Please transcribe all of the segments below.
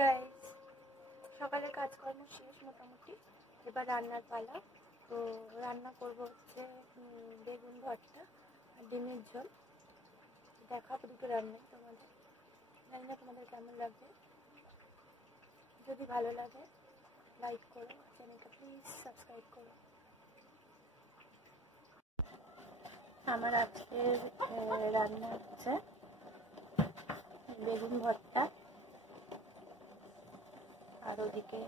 Guys, সকালের কাজকর্ম শেষ মোটামুটি। এবার রান্নার পালা। তো রান্না করব হচ্ছে বেগুন ভর্তা আর ডিমের ঝোল। দেখাবো দুটো রান্নাই তোমাদের। জানি না তোমাদের কেমন লাগবে। যদি ভালো লাগে লাইক করো, চ্যানেলটা প্লিজ সাবস্ক্রাইব করো। আমার আজকের রান্না হচ্ছে বেগুন ভর্তা, আর ওদিকে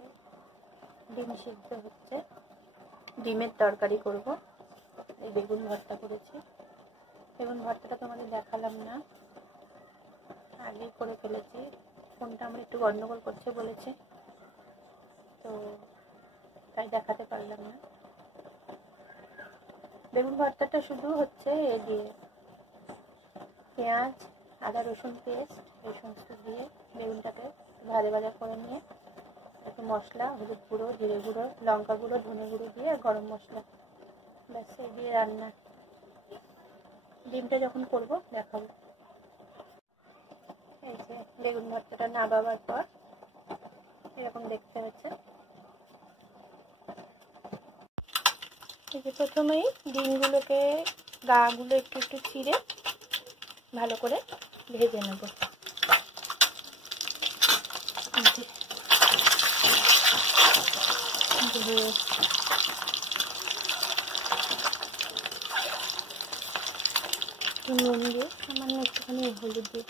ডিম সিদ্ধ হচ্ছে। ডিমের তরকারি করব, এই বেগুন ভর্তা করেছি। বেগুন ভর্তাটা তোমাদের দেখালাম না, আগেই করে ফেলেছি। ফোনটা আমার একটু গন্ডগোল করছে বলেছে, তো তাই দেখাতে পারলাম না। বেগুন ভর্তাটা শুধু হচ্ছে এ দিয়ে পেঁয়াজ, আদা রসুন পেস্ট এই সমস্ত দিয়ে বেগুনটাকে ভাজা ভাজা করে নিয়ে একটু মশলা, হলুদ গুঁড়ো, জিরে গুঁড়ো, লঙ্কা গুঁড়ো, ধনে গুঁড়ো দিয়ে গরম মশলা, ব্যাস এই দিয়ে রান্না। ডিমটা যখন করব দেখাবো। এই যে বেগুন ভর্তাটা নামাবার পর এরকম দেখতে হচ্ছে। এই যে প্রথমেই ডিমগুলোকে গাগুলো একটু একটু চিড়ে ভালো করে ভেজে নেব। নুন দিয়ে সামান্য একটুখানি হলুদ দিয়ে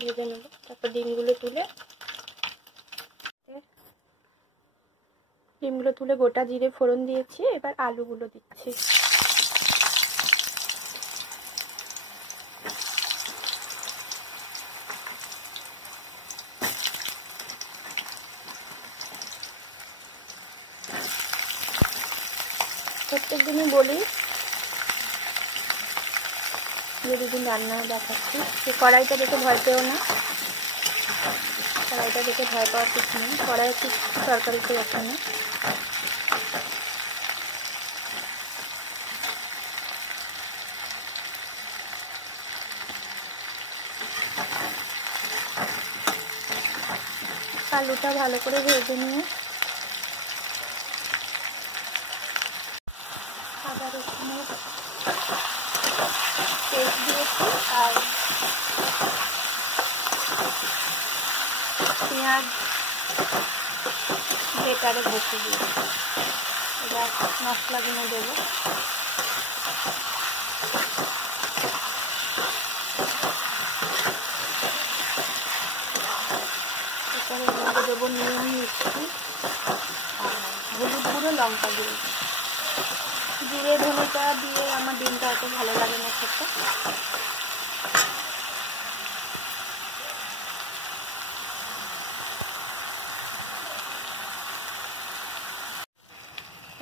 ভেজে নেব। তারপর ডিমগুলো তুলে গোটা জিরে ফোড়ন দিয়েছি। এবার আলুগুলো দিচ্ছি। প্রত্যেক দিনই বলি, যেদিন রান্না দেখাচ্ছি, সে কড়াইটা দেখে ভয় পেও না। কড়াইটা দেখে ভয় পাওয়ার কিছু নেই। কড়াই একটু তরকারিতে রাখা না। আলুটা ভালো করে ভেজে নিয়ে আদা রসুনের পেস্ট দিয়েছি আর পেঁয়াজ বেটারে ঘষে দিয়েছি। এবার মশলাগুলো দেবো। এরপরে মধ্যে দেবো নুন, মিষ্টি, হলুদ গুঁড়ো, লঙ্কা গুঁড়ো। জিরে ধনেটা দিয়ে আমার ডিমটা অত ভালো লাগে না খেতে।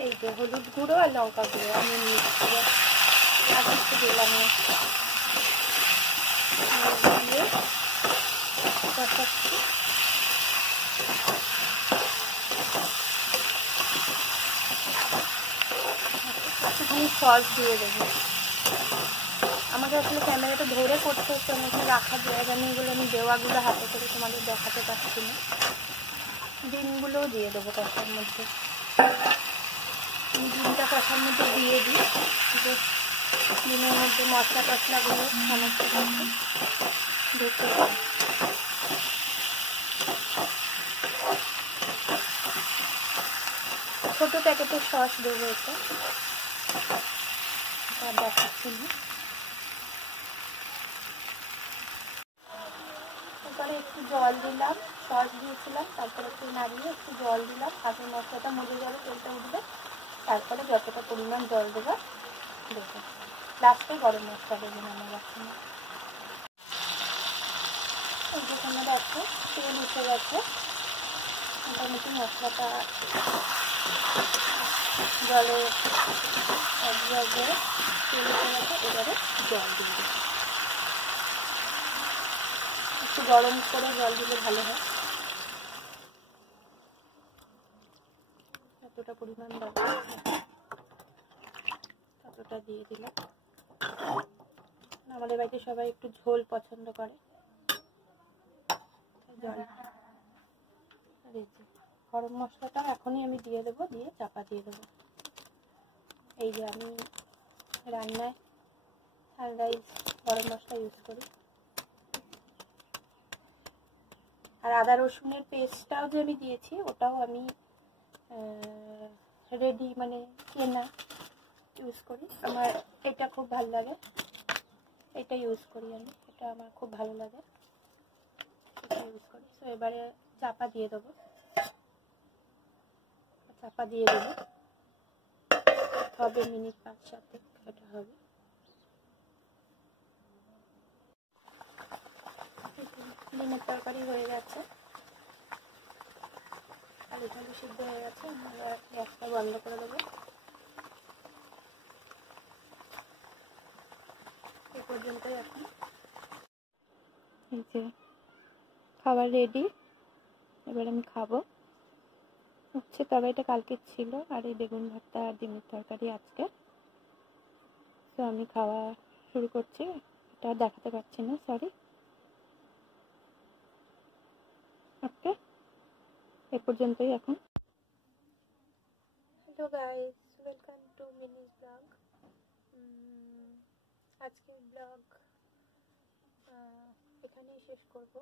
এই যে হলুদ গুঁড়ো আর লঙ্কা গুঁড়ো আমি মিষ্টি আর কিছু দিলাম না, দিয়ে কষাচ্ছি। একটুখানি সস দিয়ে দেবো। আমাকে আসলে ক্যামেরাটা ধরে করতে হচ্ছে, আমার এখানে রাখার জায়গা নেই বলে আমি দেওয়াগুলো হাতে করে তোমাদের দেখাতে পারছি না। ডিমগুলোও দিয়ে দেবো কষার মধ্যে। ডিমটা কষার মধ্যে দিয়ে দিই, যে ডিমের মধ্যে মশলা টশলাগুলো সমস্ত কিছু ঢুকে যায়। ছোটো প্যাকেটের সস দেবো এটা, দেখাচ্ছি না। এরপরে একটু জল দিলাম, সস দিয়েছিলাম, তারপরে একটু নাড়িয়ে একটু জল দিলাম। আগে মশলাটা মজে যাবে, তেলটা উঠবে, তারপরে যতটা পরিমাণ জল দেবো দেবো। লাস্টে গরম মশলা দেবেন আমার এখন। যেখানে দেখো তেল উঠে গেছে, মোটামুটি মশলাটা জলে একবারে তেল উঠে গেছে। এবারে জল দিয়ে দেবো। একটু গরম করে জল দিলে ভালো হয়। যতটা পরিমাণ দরকার ততটা দিয়ে দিলাম। আমাদের বাড়িতে সবাই একটু ঝোল পছন্দ করে। জল। আর এই যে গরম মশলাটা এখনই আমি দিয়ে দেবো, দিয়ে চাপা দিয়ে দেবো। এই যে আমি রান্নায় সানরাইজ গরম মশলা ইউজ করি। আর আদা রসুনের পেস্টটাও যে আমি দিয়েছি ওটাও আমি রেডি মানে কেনা ইউজ করি। আমার এটা খুব ভালো লাগে, এটা ইউজ করি আমি, এটা আমার খুব ভালো লাগে, এটা ইউজ করি। তো এবারে চাপা দিয়ে দেবো, চাপা দিয়ে দেবো, হবে মিনিট 5-7 এটা হবে। ডিমের তরকারি হয়ে গেছে, আলু টালু সিদ্ধ হয়ে গেছে। আমরা গ্যাসটা বন্ধ করে দেবো। এই পর্যন্তই এখন। এই যে খাবার রেডি, এবার আমি খাবো। হচ্ছে তরকারিটা কালকে ছিল, আর এই বেগুন ভর্তা আর ডিমের তরকারি আজকে। তো আমি খাওয়া শুরু করছি, এটা দেখাতে পারছি না, সরি। ওকে, এ পর্যন্তই এখন। Hello guys, welcome to Minis blog. আজকের ব্লগ এখানেই শেষ করব।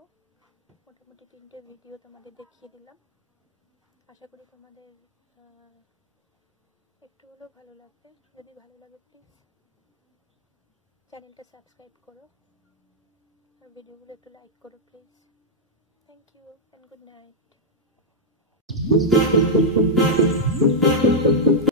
মোটামুটি 3টে ভিডিও তোমাদের দেখিয়ে দিলাম। আশা করি তোমাদের একটু হলেও ভালো লাগবে। যদি ভালো লাগে প্লিজ চ্যানেলটা সাবস্ক্রাইব করো, আর ভিডিওগুলো একটু লাইক করো please. Thank you and good night.